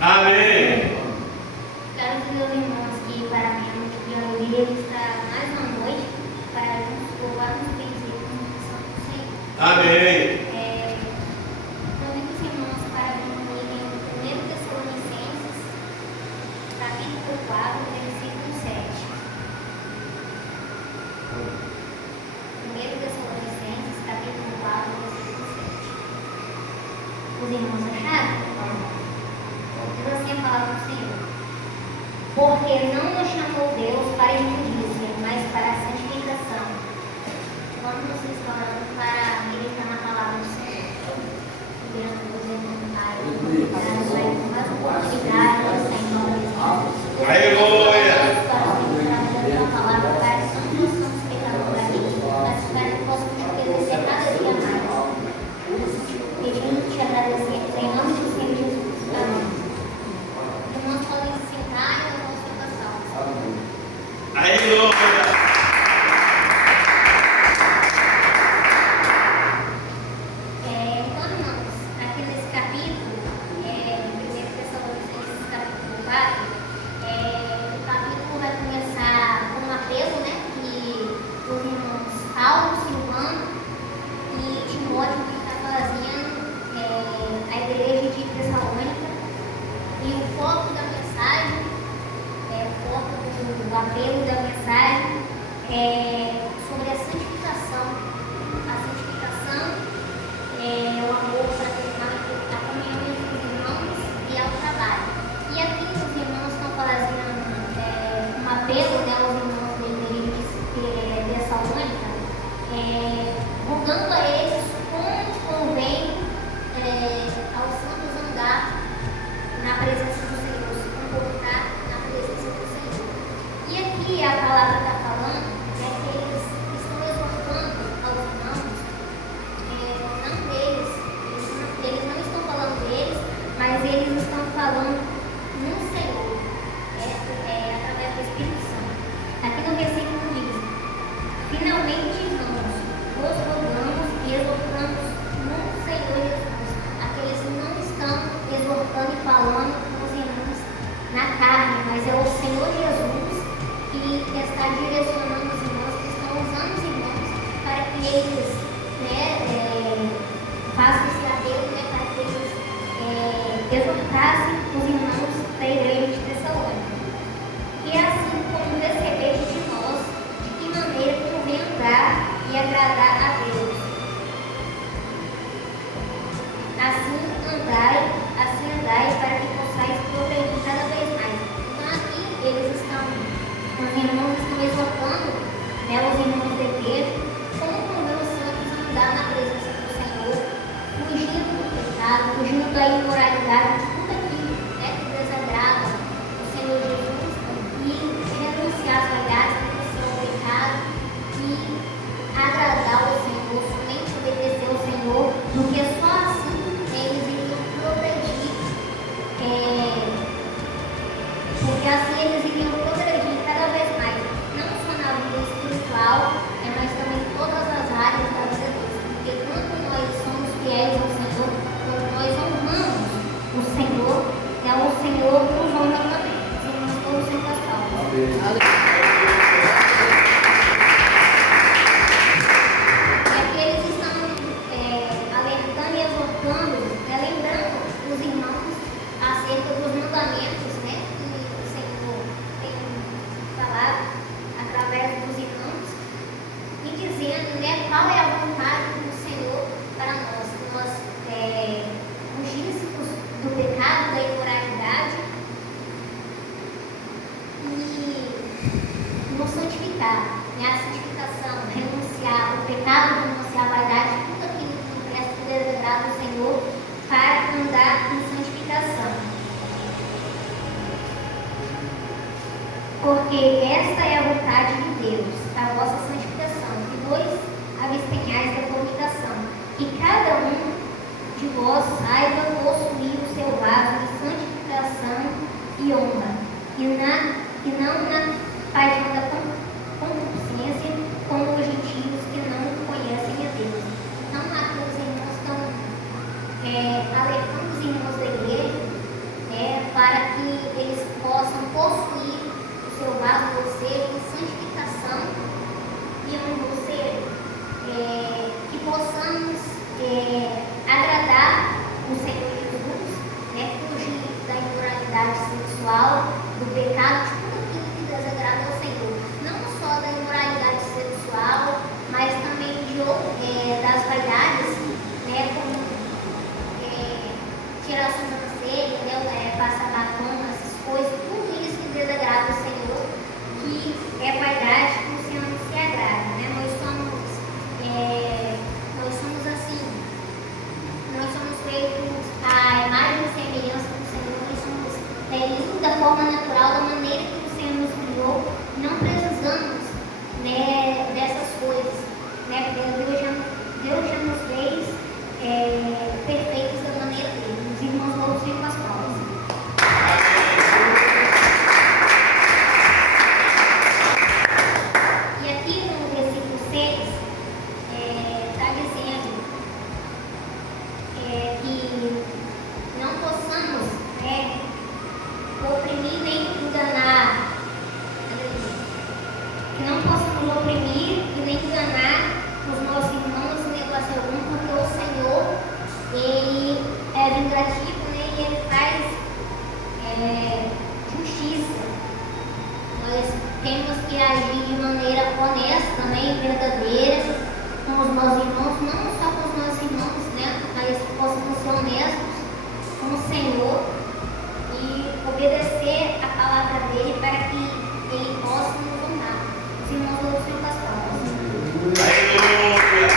Amém. Quero dizer aos irmãos que para mim é muito de alegria estar mais uma noite para juntos louvarmos e benzermos a Santo Senhor. Amém. Convido os irmãos para virem no 1 Tessalonicenses, capítulo 4, versículo 7. 1 Tessalonicenses, capítulo 4, versículo 7. Os irmãos acharam? Diz assim a palavra do Senhor: porque não nos chamou Deus para a imundícia, mas para a santificação. Quando vocês estão orando para meditar na palavra do Senhor, pedindo que os irmãos parem, mais uma oportunidade ao Senhor. Aleluia. A palavra para que não somos pecadores aqui, mas para que possamos obedecer cada dia mais. Pedindo que te agradecemos em nome do Senhor Jesus. Amém. Irmãos podem se sentar e eu vou ser passado. Aleluia. Então, irmãos, aqui nesse capítulo, 1 Tessalonicenses, capítulo 4, o capítulo vai começar com um apelo, né, que os irmãos Paulo, Silvano e Timóteo que está fazendo a igreja de Tessalônica, e o foco da mensagem, o foco do apelo da mensagem é sobre a santificação. A santificação é o amor fraternal, a comunhão entre os irmãos e ao trabalho. E aqui os irmãos estão fazendo um apelo, né, aos irmãos da igreja de Tessalônica, rogando a eles como convém aos santos andar na presença do Senhor, se comportar na presença do Senhor. E aqui a palavra está falando que eles estão exortando aos irmãos, não deles, eles não estão falando deles, mas eles estão falando no Senhor, através do Espírito Santo. Aqui no versículo diz: finalmente, irmãos, vos rogamos e exortamos no Senhor Jesus. Aqueles que não estão exortando e falando com os irmãos na carne, mas é o Senhor Jesus que está direcionando os irmãos, que estão usando os irmãos para que eles façam esse apelo, para que eles exortassem os irmãos da igreja de Tessalônica. E assim como recebeste de nós, de que maneira convém andar e agradar a Deus. Assim andai, para que possais progredir cada vez mais. Então aqui os irmãos estão exortando, os irmãos da igreja, como convém os santos andar na presença do Senhor, fugindo do pecado, fugindo da imoralidade, de tudo aquilo que desagrada o Senhor Jesus, e renunciar às vaidades, renunciar ao pecado e agradar ao Senhor, somente obedecer ao Senhor, porque só assim eles iriam progredir, porque assim eles iriam progredir cada vez mais, não só na vida espiritual, mas também em todas as áreas da vida deles, porque quando nós somos fiéis ao Senhor, quando nós honramos o Senhor nos honra também. Os irmãos todos sempre as palmas. Eles estão alertando e exortando, lembrando os irmãos acerca dos mandamentos, que o Senhor tem falado através dos irmãos, e dizendo qual é a vontade do Senhor para nós, que nós fugíssemos do pecado, da imoralidade e nos santificar, a santificação, renunciar ao pecado, renunciar à vaidade, tudo aquilo que não presta, que desagrada ao Senhor, para andar em santificação. Porque esta é a vontade de Deus, a vossa santificação, que vos abstenhais da fornicação, que cada um de vós saiba possuir o seu vaso de santificação e honra, e não na paixão da concupiscência, como os gentios que não conhecem a Deus. Então, aqui os irmãos estão para que eles possam possuir o seu vaso, ou seja, em santificação e ou seja, que possamos agradar o Senhor Jesus, né, fugir da imoralidade sexual, do pecado, de tudo aquilo que desagrada ao Senhor. Não só da imoralidade sexual, mas também das vaidades, né, como tirar a sobrancelha, né, passar batom, essas coisas, tudo isso que desagrada ao Senhor, que é vaidade que o Senhor não se agrada, né? Nós somos assim, nós somos feitos à imagem e semelhança do Senhor, nós somos lindos da forma natural, da maneira que o Senhor nos criou, não precisamos, né, dessas coisas, né? Deus já nos fez perfeitos da maneira dele. Os irmãos vão ser com as palmas. E aqui no versículo 6 está dizendo que não possamos oprimir nem enganar. Que não possamos oprimir e nem enganar os nossos irmãos em negócio algum, porque o Senhor, Ele é vingativo, né? E Ele faz justiça. Nós temos que agir de maneira honesta, né, e verdadeira com os nossos irmãos, não só com os nossos irmãos, né, mas que possamos ser honestos com o Senhor e obedecer a palavra dele para que Ele possa nos honrar. Os irmãos vão ser com as palavras. Aleluia.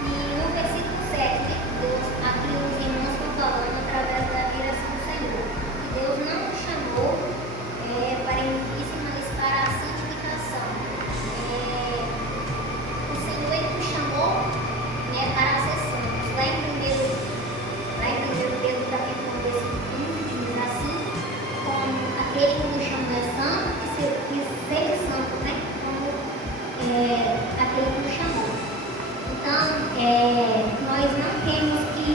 E no versículo 7, Deus, aqui os irmãos estão falando através da direção do Senhor. Que Deus não nos chamou para a injustiça, mas para a santificação. O Senhor Ele nos chamou, né, para ser santos. Lá em 1 Pedro capítulo 1, versículo 15, diz assim: como aquele que nos chamou é santo, que seja santo, né? Como aquele que nos chamou. Então, nós não temos que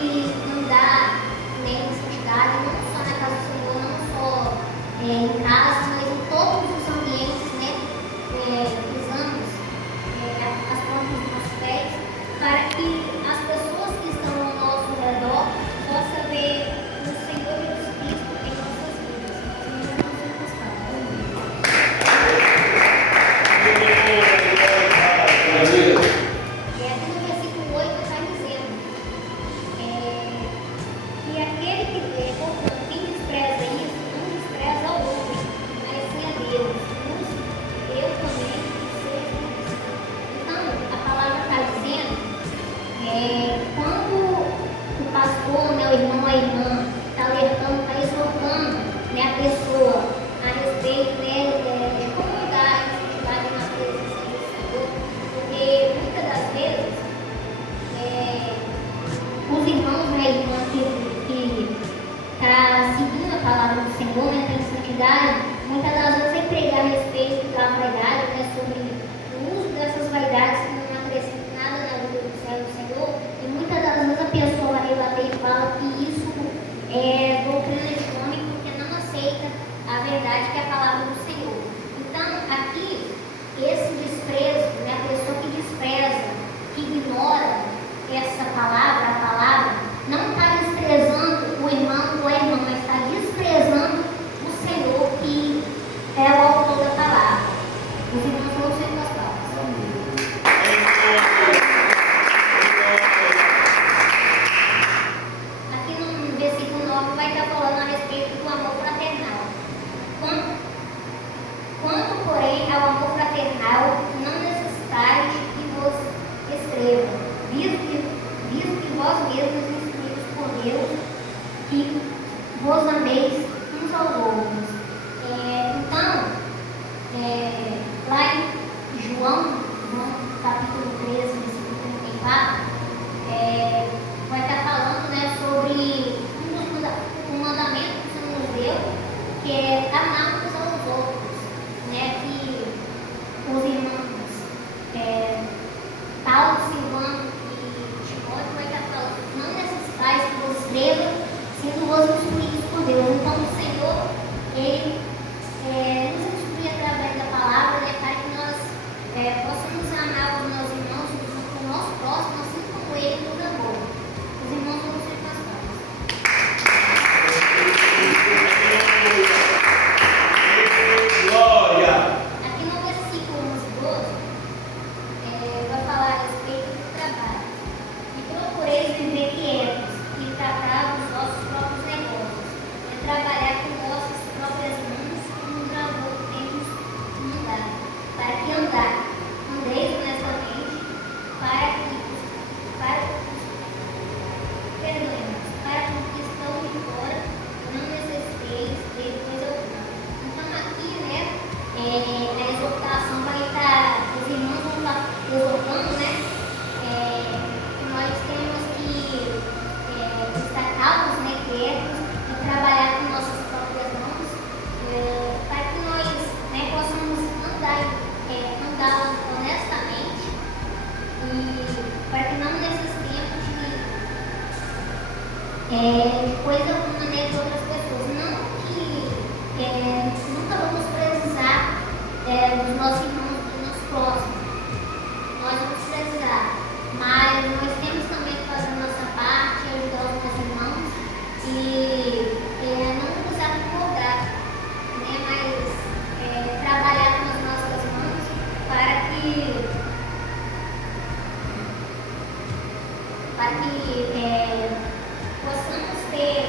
andar nem em santidade, não só na casa do Senhor, não só em casa, mas em todos os ambientes, né? Usamos as plantas dos nossos pés, para que as pessoas que estão ao nosso redor possam ver o Senhor Jesus Cristo em nossas vidas. Nós não somos responsáveis. E aqui no versículo 8 está dizendo que aquele portanto, quem despreza isso, não despreza ao outro, mas sim a Deus. Eu também sei isso. Então, a palavra está dizendo, quando o pastor, né, o irmão ou a irmã, está alertando, está exortando, né, a pessoa a respeito, né, de como andar em santidade na presença do Senhor, porque muitas das vezes os irmãos, né, a irmã que está seguindo a palavra do Senhor, né, está em santidade, muitas das vezes é pregar a respeito da vaidade, né, sobre o uso dessas vaidades que não acrescentam nada na vida do Senhor, e muitas das vezes a pessoa vai rebater e fala que isso é doutrina de homem porque não aceita a verdade que é a palavra do Senhor. Então, aqui, esse desprezo, né, a pessoa que despreza, que ignora essa palavra, a palavra, não está desprezando o irmão ou a irmã, mas está desprezando o Senhor, que é o autor da palavra. Os irmãos vão ser com as palavras. Aqui no versículo 9 vai estar falando a respeito do amor fraternal. Quanto, porém, ao amor fraternal, não necessitais que vos escreva, visto que vós mesmos instruídos por Deus, que vos ameis uns aos outros. Então, lá em João capítulo 13, versículo 34, vai estar falando, né, sobre um mandamento que o Senhor nos deu, que é amar uns aos outros, né, que os irmãos Paulo, Silvano e Timóteo vai estar falando, não coisa alguma, né, de outras pessoas. Não que nunca vamos precisar dos nossos irmãos, dos nossos próximos. Nós vamos precisar, mas nós temos também que fazer a nossa parte, ajudar os nossos irmãos e não usar cobrar, né, mas trabalhar com as nossas mãos para que possamos ter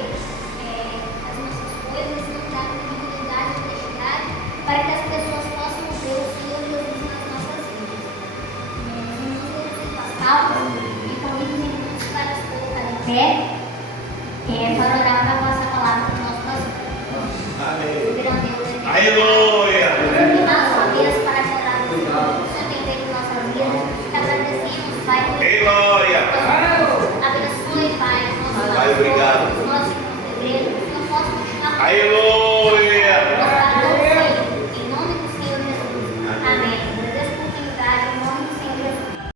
as nossas coisas, não dar credibilidade e honestidade, para que as pessoas possam ver o Senhor Jesus nas nossas vidas. Senhor, as palmas e convido os irmãos para se colocar em pé, para orar para a vossa palavra do nosso pastor. Amém. Grande Aleluia. nossa Deus, para te adorar, o Senhor tem feito nossa vida, te agradecemos, Pai, Glória. abençoe, Pai, Pai, obrigado. nossos segredos, que eu possa continuar Aleluia.